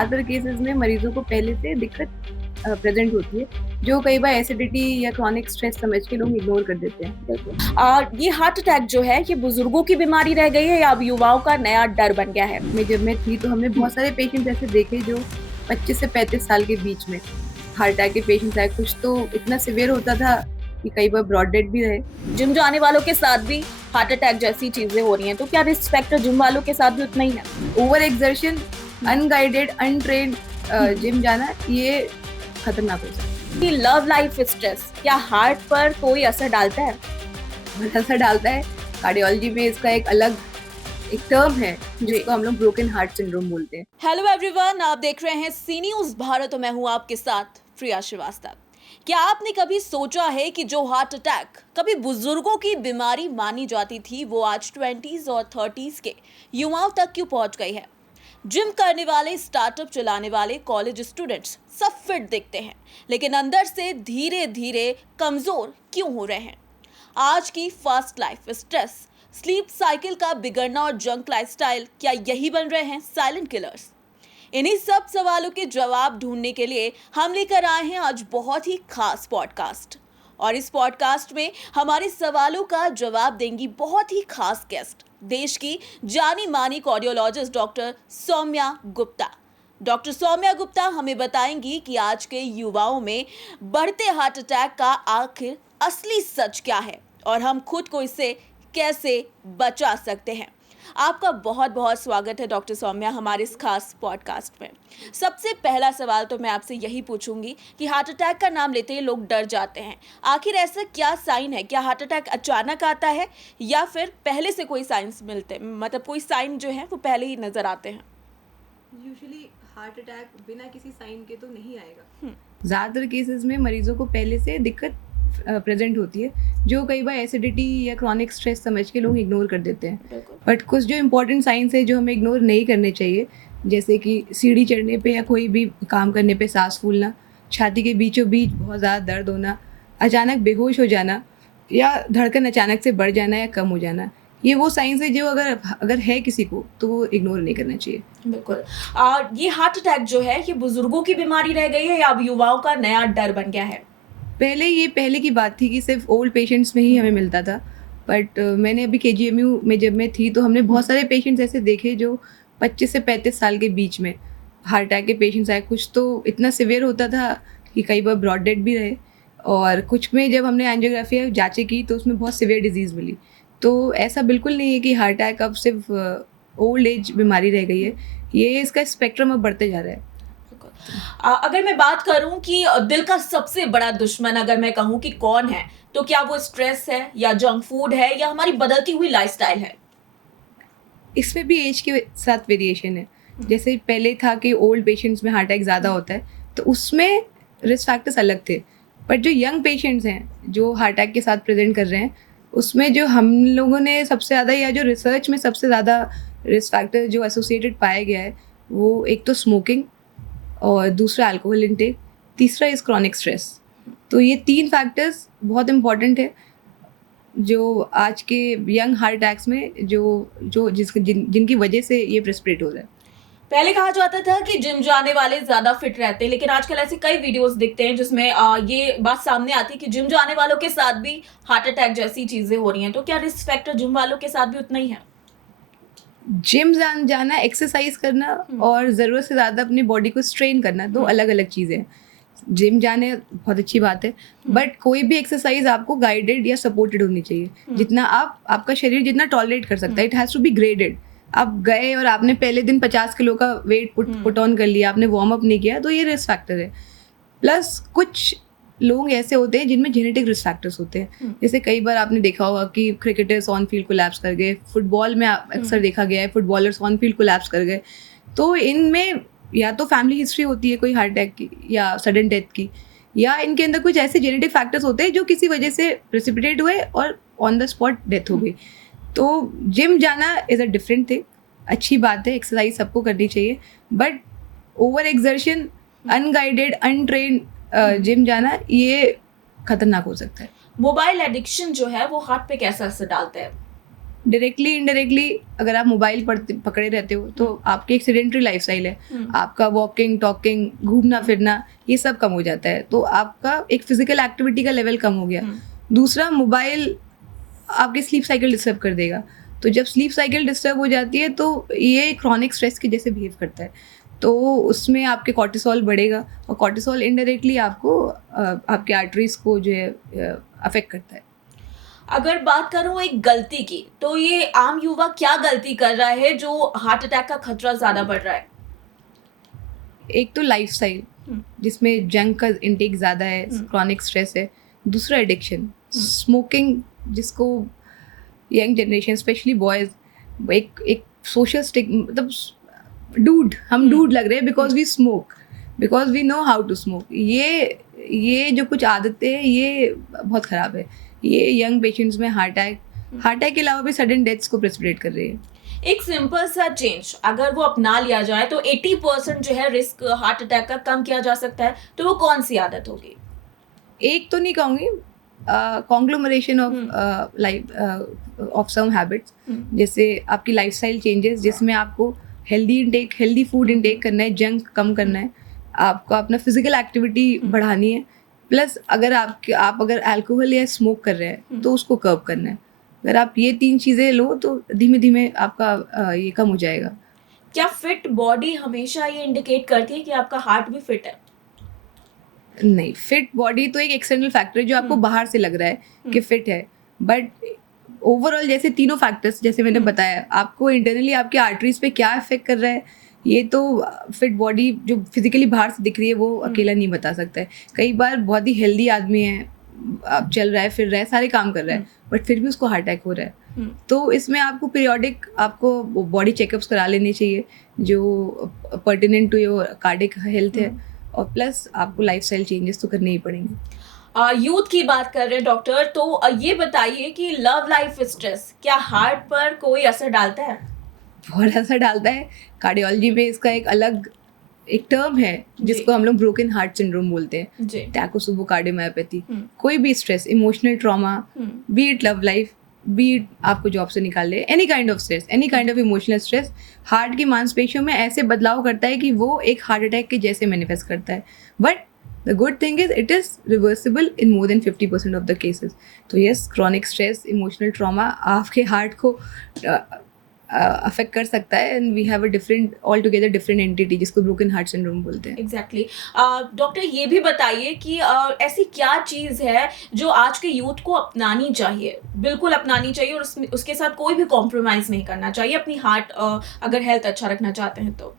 ज़्यादातर केसेस में मरीजों को पहले से दिक्कत प्रेजेंट होती है, जो कई बार एसिडिटी या क्रॉनिक स्ट्रेस समझ के लोग इग्नोर कर देते हैं। ये हार्ट अटैक जो है ये बुजुर्गों की बीमारी रह गई है या अब युवाओं का नया डर बन गया है? जब मैं थी तो हमने बहुत सारे पेशेंट्स ऐसे देखे जो 25 से 35 साल के बीच में हार्ट अटैक के पेशेंट्स आए। कुछ तो इतना सिवियर होता था कि कई बार ब्रॉड डेड भी रहे। जिम जाने वालों के साथ भी हार्ट अटैक जैसी चीजें हो रही हैं, तो क्या रिस्क फैक्टर जिम वालों के साथ भी उतना ही है? Over exertion, unguided, untrained gym जाना ये खतरनाक हो सकता कि लव लाइफ स्ट्रेस क्या हार्ट पर कोई असर डालता है? है। असर डालता है। कार्डियोलॉजी में इसका एक अलग एक टर्म है जिसको हम लोग ब्रोकन हार्ट सिंड्रोम बोलते हैं। हेलो एवरीवन, आप देख रहे हैं सी न्यूज भारत और मैं हूं आपके साथ प्रिया श्रीवास्तव। क्या आपने कभी सोचा है कि जो हार्ट अटैक कभी बुजुर्गों की बीमारी मानी जाती थी वो आज 20s और 30s के युवाओं तक क्यों पहुंच गई है? जिम करने वाले, स्टार्टअप चलाने वाले, कॉलेज स्टूडेंट्स सब फिट दिखते हैं, लेकिन अंदर से धीरे धीरे कमजोर क्यों हो रहे हैं? आज की fast life, stress, sleep cycle का बिगड़ना और जंक लाइफस्टाइल, क्या यही बन रहे हैं साइलेंट किलर्स? इन्हीं सब सवालों के जवाब ढूंढने के लिए हम लेकर आए हैं आज बहुत ही खास पॉडकास्ट। और इस पॉडकास्ट में हमारे सवालों का जवाब देंगी बहुत ही खास गेस्ट, देश की जानी मानी cardiologist doctor Saumya Gupta. Doctor Saumya Gupta हमें बताएंगी कि आज के युवाओं में बढ़ते हार्ट अटैक का आखिर असली सच क्या है और हम खुद को इससे कैसे बचा सकते हैं। आपका बहुत बहुत स्वागत है डॉक्टर सौम्या हमारे इस खास पॉडकास्ट में। सबसे पहला सवाल तो मैं आपसे यही पूछूंगी कि हार्ट अटैक का नाम लेते ही लोग डर जाते हैं। आखिर ऐसा क्या साइन है? क्या हार्ट अटैक अचानक आता है या फिर पहले से कोई साइंस मिलते हैं, मतलब कोई साइन जो है वो पहले ही नजर आते हैं? यूजुअली हार्ट अटैक बिना किसी साइन के तो नहीं आएगा। ज़्यादातर केसेस में मरीजों को पहले से दिक्कत प्रेजेंट होती है, जो कई बार एसिडिटी या क्रॉनिक स्ट्रेस समझ के लोग इग्नोर कर देते हैं। बट कुछ जो इंपॉर्टेंट साइंस है जो हमें इग्नोर नहीं करने चाहिए, जैसे कि सीढ़ी चढ़ने पे या कोई भी काम करने पे सांस फूलना, छाती के बीचों बीच बहुत ज़्यादा दर्द होना, अचानक बेहोश हो जाना या धड़कन अचानक से बढ़ जाना या कम हो जाना, ये वो साइंस है जो अगर है किसी को तो वो इग्नोर नहीं करना चाहिए। बिल्कुल। ये हार्ट अटैक जो है ये बुजुर्गों की बीमारी रह गई है या अब युवाओं का नया डर बन गया है? पहले की बात थी कि सिर्फ ओल्ड पेशेंट्स में ही हमें मिलता था। बट मैंने अभी केजीएमयू में जब मैं थी तो हमने बहुत सारे पेशेंट्स ऐसे देखे जो 25 से 35 साल के बीच में हार्ट अटैक के पेशेंट्स आए। कुछ तो इतना सिवियर होता था कि कई बार ब्रॉड डेड भी रहे, और कुछ में जब हमने एंजियोग्राफी या जाँचें की तो उसमें बहुत सिवियर डिजीज़ मिली। तो ऐसा बिल्कुल नहीं है कि हार्ट अटैक अब सिर्फ ओल्ड एज बीमारी रह गई है, ये इसका स्पेक्ट्रम अब बढ़ते जा रहा है। अगर मैं बात करूं कि दिल का सबसे बड़ा दुश्मन अगर मैं कहूं कि कौन है, तो क्या वो स्ट्रेस है या जंक फूड है या हमारी बदलती हुई लाइफस्टाइल है? इसमें भी एज के साथ वेरिएशन है। जैसे पहले था कि ओल्ड पेशेंट्स में हार्ट अटैक ज़्यादा होता है, तो उसमें रिस्क फैक्टर्स अलग थे। बट जो यंग पेशेंट्स हैं जो हार्ट अटैक के साथ प्रेजेंट कर रहे हैं, उसमें जो हम लोगों ने सबसे ज़्यादा या जो रिसर्च में सबसे ज़्यादा रिस्क फैक्टर जो एसोसिएटेड पाया गया है, वो एक तो स्मोकिंग और दूसरा अल्कोहल इनटेक, तीसरा इज़ क्रॉनिक स्ट्रेस। तो ये 3 फैक्टर्स बहुत इम्पॉर्टेंट है जो आज के यंग हार्ट अटैक्स में जिनकी वजह से ये प्रेसिपिटेट हो रहा है। पहले कहा जाता था कि जिम जाने वाले ज्यादा फिट रहते हैं, लेकिन आजकल ऐसे कई वीडियोस दिखते हैं जिसमें ये बात सामने आती है कि जिम जाने वालों के साथ भी हार्ट अटैक जैसी चीजें हो रही हैं। तो क्या रिस्क फैक्टर जिम वालों के साथ भी उतना ही है? जिम जाना, एक्सरसाइज करना और ज़रूरत से ज़्यादा अपनी बॉडी को स्ट्रेन करना, दो अलग अलग चीज़ें हैं। जिम जाने बहुत अच्छी बात है, बट कोई भी एक्सरसाइज आपको गाइडेड या सपोर्टेड होनी चाहिए। जितना आपका शरीर जितना टॉलरेट कर सकता है, it has to be graded. आप गए और आपने पहले दिन 50 किलो का वेट पुट ऑन कर लिया, आपने वार्म अप नहीं किया, तो ये रिस्क फैक्टर है। प्लस कुछ लोग ऐसे होते हैं जिनमें जेनेटिक रिस्क फैक्टर्स होते हैं। जैसे कई बार आपने देखा होगा कि क्रिकेटर्स ऑन फील्ड कोलैप्स कर गए, फुटबॉल में अक्सर देखा गया है फुटबॉलर्स ऑन फील्ड कोलैप्स कर गए। तो इनमें या तो फैमिली हिस्ट्री होती है कोई हार्ट अटैक की या सडन डेथ की, या इनके अंदर कुछ ऐसे जेनेटिक फैक्टर्स होते हैं जो किसी वजह से प्रेसिपिटेट हुए और ऑन द स्पॉट डेथ हो गई। तो जिम जाना इज़ अ डिफरेंट थिंग। अच्छी बात है, एक्सरसाइज सबको करनी चाहिए, but over exertion, unguided, untrained gym जाना ये खतरनाक हो सकता है। मोबाइल एडिक्शन जो है वो हार्ट पे कैसा असर डालता है? डायरेक्टली इनडायरेक्टली अगर आप मोबाइल पकड़े रहते हो तो आपकी एक सेडेंटरी लाइफस्टाइल है, आपका वॉकिंग टॉकिंग घूमना फिरना ये सब कम हो जाता है, तो आपका एक फिजिकल एक्टिविटी का लेवल कम हो गया। दूसरा, मोबाइल आपके स्लीप साइकिल डिस्टर्ब कर देगा, तो जब स्लीप साइकिल डिस्टर्ब हो जाती है तो ये क्रॉनिक स्ट्रेस के जैसे बिहेव करता है, तो उसमें आपके कॉर्टिसोल बढ़ेगा और कॉर्टिसोल इनडायरेक्टली आपको आपके आर्टरीज को जो है अफेक्ट करता है। अगर बात करूं एक गलती की, तो ये आम युवा क्या गलती कर रहा है जो हार्ट अटैक का खतरा ज्यादा बढ़ रहा है? एक तो लाइफस्टाइल जिसमें जंक का इंटेक ज़्यादा है, क्रॉनिक स्ट्रेस है। दूसरा, एडिक्शन, स्मोकिंग, जिसको यंग जनरेशन स्पेशली बॉयज़ एक सोशल स्टिक, मतलब हम डूड लग रहे हैं because we smoke, because we know how to smoke. ये जो कुछ आदतें हैं ये बहुत ख़राब है, ये यंग पेशेंट्स में हार्ट अटैक के अलावा भी सडन डेथ्स को प्रेसिपिटेट कर रही है। एक सिंपल सा चेंज अगर वो अपना लिया जाए तो 80% जो है रिस्क हार्ट अटैक का कम किया जा सकता है, तो वो कौन सी आदत होगी? एक तो नहीं कहूँगी, conglomeration of of some habits, जैसे आपकी लाइफस्टाइल चेंजेस जिसमें आपको हेल्दी फूड इंटेक करना है, जंक कम करना है, आपको अपना फिजिकल एक्टिविटी बढ़ानी है, प्लस आप अगर अल्कोहल या स्मोक कर रहे हैं तो उसको कर्ब करना है। अगर आप ये 3 चीज़ें लो तो धीमे धीमे आपका ये कम हो जाएगा। क्या फिट बॉडी हमेशा ये इंडिकेट करती है कि आपका हार्ट भी फिट है? नहीं, फिट बॉडी तो एक एक्सटर्नल फैक्टर है जो आपको बाहर से लग रहा है कि फिट है, बट ओवरऑल जैसे तीनों फैक्टर्स जैसे मैंने बताया, आपको इंटरनली आपके आर्टरीज पे क्या इफेक्ट कर रहा है, ये तो फिट बॉडी जो फिजिकली बाहर से दिख रही है वो अकेला नहीं बता सकता है। कई बार बहुत ही हेल्दी आदमी है, आप चल रहा है फिर रहा है सारे काम कर रहा है, बट फिर भी उसको हार्ट अटैक हो रहा है। तो इसमें आपको पीरियोडिक आपको बॉडी चेकअप्स करा लेने चाहिए जो pertinent to your cardiac health है, और प्लस आपको लाइफस्टाइल चेंजेस तो करने ही पड़ेंगे। यूथ की बात कर रहे हैं डॉक्टर, तो ये बताइए कि लव लाइफ स्ट्रेस क्या हार्ट पर कोई असर डालता है? बहुत असर डालता है। कार्डियोलॉजी में इसका एक टर्म है जिसको हम लोग ब्रोकन हार्ट सिंड्रोम बोलते हैं, टैकोसुबो कार्डियोमायोपैथी। कोई भी stress, emotional trauma, B it love life, B it आपको जॉब से निकाल ले, any kind of stress, any kind of emotional stress, heart की मांसपेशियों में ऐसे बदलाव करता है कि वो एक हार्ट अटैक के जैसे मैनिफेस्ट करता है। But the good thing is it is reversible in more than 50% of the cases. तो yes, chronic stress, emotional trauma आपके हार्ट को अफेक्ट कर सकता है, and we have a different altogether different entity जिसको broken heart syndrome बोलते हैं। Exactly. Doctor ये भी बताइए कि ऐसी क्या चीज़ है जो आज के यूथ को अपनानी चाहिए, बिल्कुल अपनानी चाहिए, और उसके साथ कोई भी कॉम्प्रोमाइज़ नहीं करना चाहिए अपनी हार्ट अगर हेल्थ अच्छा रखना चाहते हैं तो?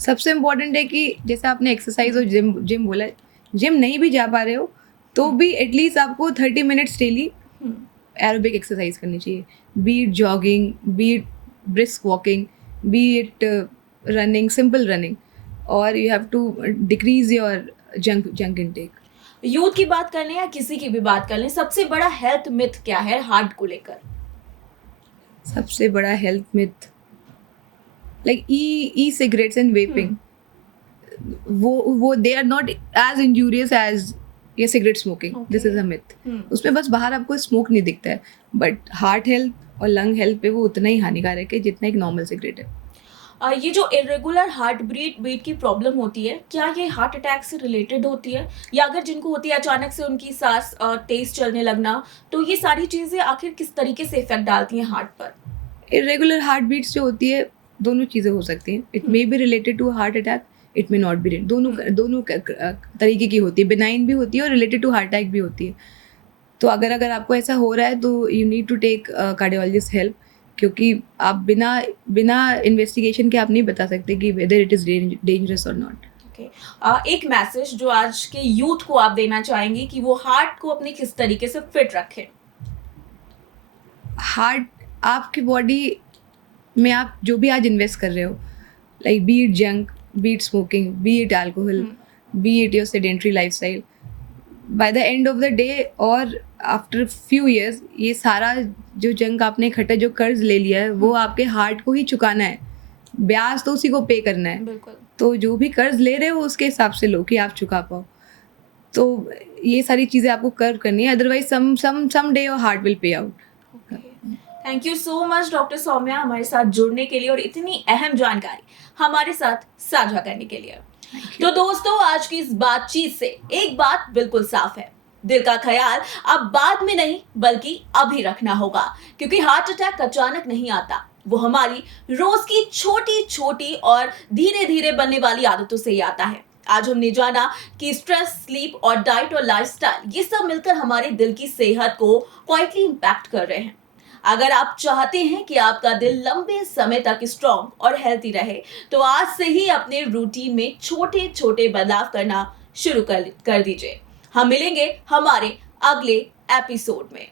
सबसे इम्पॉर्टेंट है कि जैसे आपने एक्सरसाइज और जिम बोला, जिम नहीं भी जा पा रहे हो तो भी एटलीस्ट आपको 30 मिनट्स डेली एरोबिक एक्सरसाइज करनी चाहिए, be it jogging, be it brisk walking, be it running, simple running, और you have to decrease your junk intake. Youth की बात कर लें या किसी की भी बात कर लें, सबसे बड़ा हेल्थ मिथ क्या है हार्ट को लेकर? सबसे बड़ा health myth like e cigarettes and vaping, वो they are not as injurious as ये cigarette smoking. This is a myth. उसमें बस बाहर आपको स्मोक नहीं दिखता है, बट हार्ट हेल्थ और लंग हेल्थ पे वो उतना ही हानिकारक है जितना एक नॉर्मल सिगरेट है। ये जो इरेगुलर हार्ट बीट की प्रॉब्लम होती है, क्या ये हार्ट अटैक से रिलेटेड होती है, या अगर जिनको होती है अचानक से उनकी सांस तेज चलने लगना, तो ये सारी चीज़ें आखिर किस तरीके से इफेक्ट डालती हैं हार्ट पर? इरेगुलर हार्ट बीट्स जो होती है दोनों चीज़ें हो सकती हैं, it may be related to heart attack, it may not be, दोनों तरीके की होती है, बिनाइन भी होती है और रिलेटेड टू हार्ट अटैक भी होती है। तो अगर आपको ऐसा हो रहा है तो you need to take cardiologist help, क्योंकि आप बिना इन्वेस्टिगेशन के आप नहीं बता सकते कि वेदर इट इज़ डेंजरस और नॉट। एक मैसेज जो आज के यूथ को आप देना चाहेंगे कि वो हार्ट को अपने किस तरीके से फिट रखें? हार्ट आपकी बॉडी में आप जो भी आज इन्वेस्ट कर रहे हो, like B it junk, B it smoking, B it alcohol, B it your sedentary lifestyle, by the end of the day और आफ्टर फ्यू ईयर्स ये सारा जो जंक आपने इकट्ठा जो कर्ज ले लिया है वो आपके हार्ट को ही चुकाना है, ब्याज तो उसी को पे करना है। बिल्कुल। तो जो भी कर्ज ले रहे हो उसके हिसाब से लो कि आप चुका पाओ। तो ये सारी चीज़ें आपको कर्व करनी है, otherwise some day your heart will pay out. Thank you so much doctor Saumya हमारे साथ जुड़ने के लिए और इतनी अहम जानकारी हमारे साथ साझा करने के लिए। तो दोस्तों, आज की इस बातचीत से एक बात बिल्कुल साफ है, दिल का ख्याल अब बाद में नहीं बल्कि अभी रखना होगा, क्योंकि हार्ट अटैक अचानक नहीं आता, वो हमारी रोज की छोटी छोटी और धीरे धीरे बनने वाली आदतों से ही आता है। आज हमने जाना कि स्ट्रेस, स्लीप और डाइट और लाइफस्टाइल ये सब मिलकर हमारे दिल की सेहत को क्वाइटली इंपैक्ट कर रहे हैं। अगर आप चाहते हैं कि आपका दिल लंबे समय तक स्ट्रांग और हेल्थी रहे, तो आज से ही अपने रूटीन में छोटे छोटे बदलाव करना शुरू कर दीजिए। हम मिलेंगे हमारे अगले एपिसोड में।